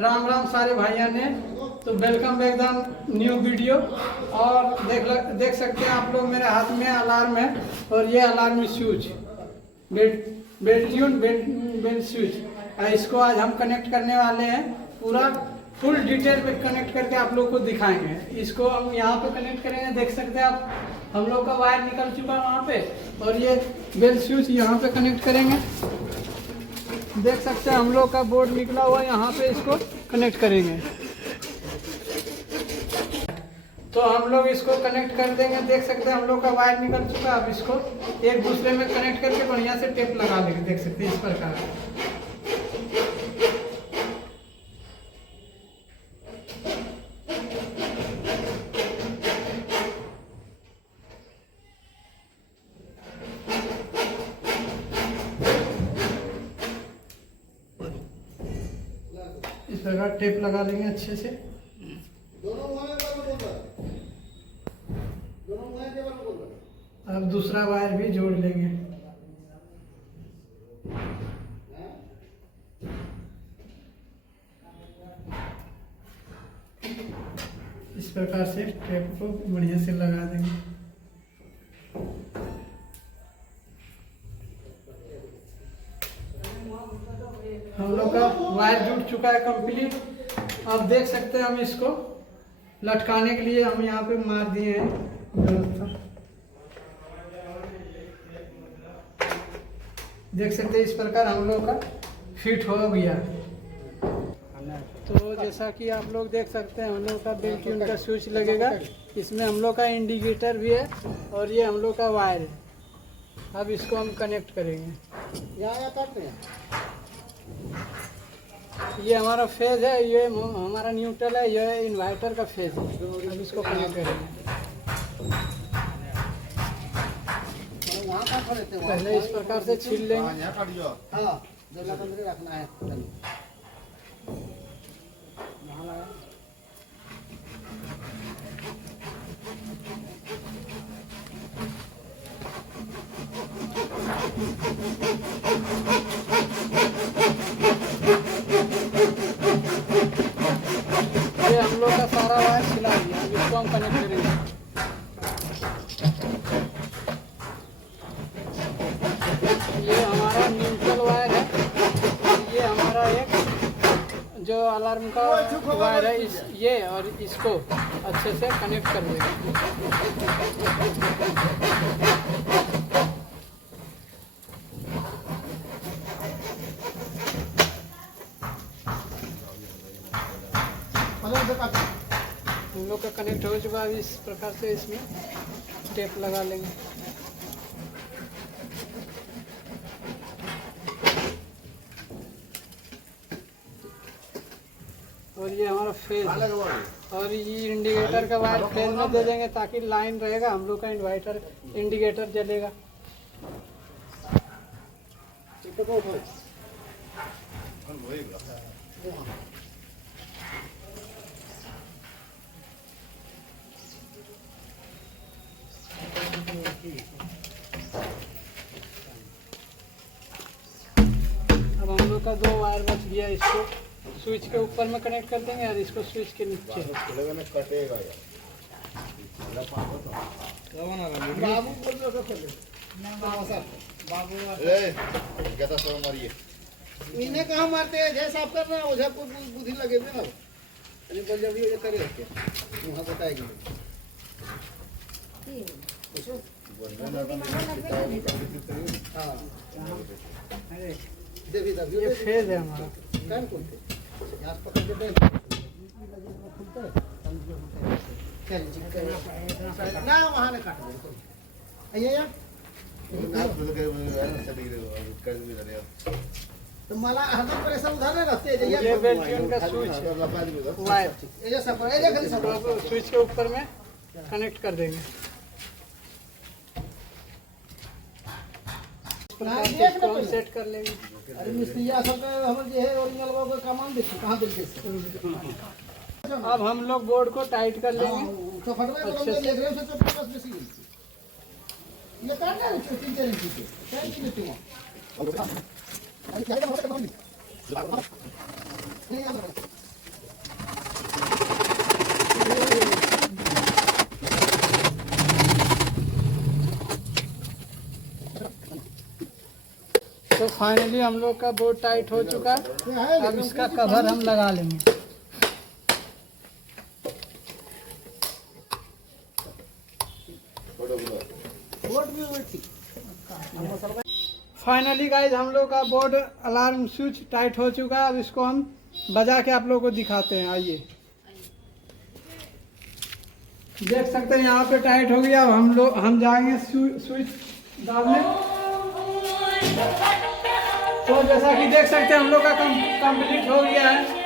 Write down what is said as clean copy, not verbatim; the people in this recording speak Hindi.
राम राम सारे भाइयों ने। तो welcome back the new video. और देख सकते हैं आप लोग, मेरे हाथ में अलार्म है और ये अलार्म स्विच बेल्ट स्विच, इसको आज हम कनेक्ट करने वाले हैं। पूरा फुल डिटेल में कनेक्ट करके आप लोग को दिखाएंगे। इसको हम यहाँ पे कनेक्ट करेंगे, देख सकते हैं आप, हम लोग का वायर निकल चुका है वहाँ पे, और ये बेल्ट स्विच यहाँ पे कनेक्ट करेंगे। देख सकते हैं हम लोग का बोर्ड निकला हुआ, यहाँ पे इसको कनेक्ट करेंगे। तो हम लोग इसको कनेक्ट कर देंगे। देख सकते हैं हम लोग का वायर निकल चुका है। अब इसको एक दूसरे में कनेक्ट करके बढ़िया से टेप लगा लेंगे। देख सकते हैं इस प्रकार। इस प्रकार टेप लगा लेंगे अच्छे से। अब दूसरा वायर भी जोड़ लेंगे। इस प्रकार से टेप को बढ़िया से लगा देंगे। हम लोग का वायर जुड़ चुका है कंप्लीट। अब देख सकते हैं हम इसको लटकाने के लिए हम यहाँ पे मार दिए हैं। देख सकते हैं इस प्रकार हम लोग का फिट हो गया। तो जैसा कि आप लोग देख सकते हैं, हम लोग का बेल्ट ट्यून का स्विच लगेगा। इसमें हम लोग का इंडिकेटर भी है और ये हम लोग का वायर है। अब इसको हम कनेक्ट करेंगे। ये हमारा फेज है, ये हमारा न्यूट्रल है, ये इन्वर्टर का फेज है। अब इसको कनेक्ट करेंगे। पहले इस प्रकार से छील लेंगे। ये हम लोग का सारा वायर छिला दिया। अब इसको हम कनेक्ट करेंगे। ये हमारा न्यूट्रल वायर है, ये हमारा एक जो अलार्म का वायर है, ये और इसको अच्छे से कनेक्ट कर देंगे। हम लोग का कनेक्ट हो चुका है। इस प्रकार से इसमें टेप लगा लेंगे। और ये हमारा फेज और ये इंडिकेटर का वायर फेज में दे देंगे ताकि लाइन रहेगा। हम लोग का इन्वर्टर इंडिकेटर जलेगा। अब हम लोग का दो वायर बच गया। इसको स्विच के ऊपर में कनेक्ट कर देंगे और इसको स्विच के नीचे। इन्हें कहाँ मारते हैं? जैसा आप कर रहे हैं ओझा को बुद्धि लगे ना। अरे बल जल्दी ये करे रखे वहाँ बताएगी। हाँ ये फेज है हमारा। टाइम कौन थे यहाँ पकड़ के बैठ ना वहाँ ने काट दे। ये तो मला हजम प्रेशर उधर नहीं रखते। ये बेल्ट ट्यून का स्विच है, वायर स्विच के ऊपर में कनेक्ट कर देंगे। इसको हम सेट कर लेंगे। अरे मिस्त्री सब हम जो है ओरिजिनल का कमान देखो कहाँ दिलके। अब हम लोग बोर्ड को टाइट कर लेंगे। तो फटवे अच्छे से देख रहे हो तो बस बेसी ये काटना है 3-4 इंच के क्या इंच लेते हो। अरे क्या है फाइनली हम लोग का बोर्ड टाइट हो चुका है। अब इसका कवर हम लगा लेंगे। फाइनली गाइज हम लोग का बोर्ड अलार्म स्विच टाइट हो चुका है। अब इसको हम बजा के आप लोगों को दिखाते हैं। आइए देख सकते हैं यहाँ पे टाइट हो गया। अब हम जाएंगे स्विच डालने। तो जैसा कि देख सकते हैं हम लोग का कंप्लीट हो गया है।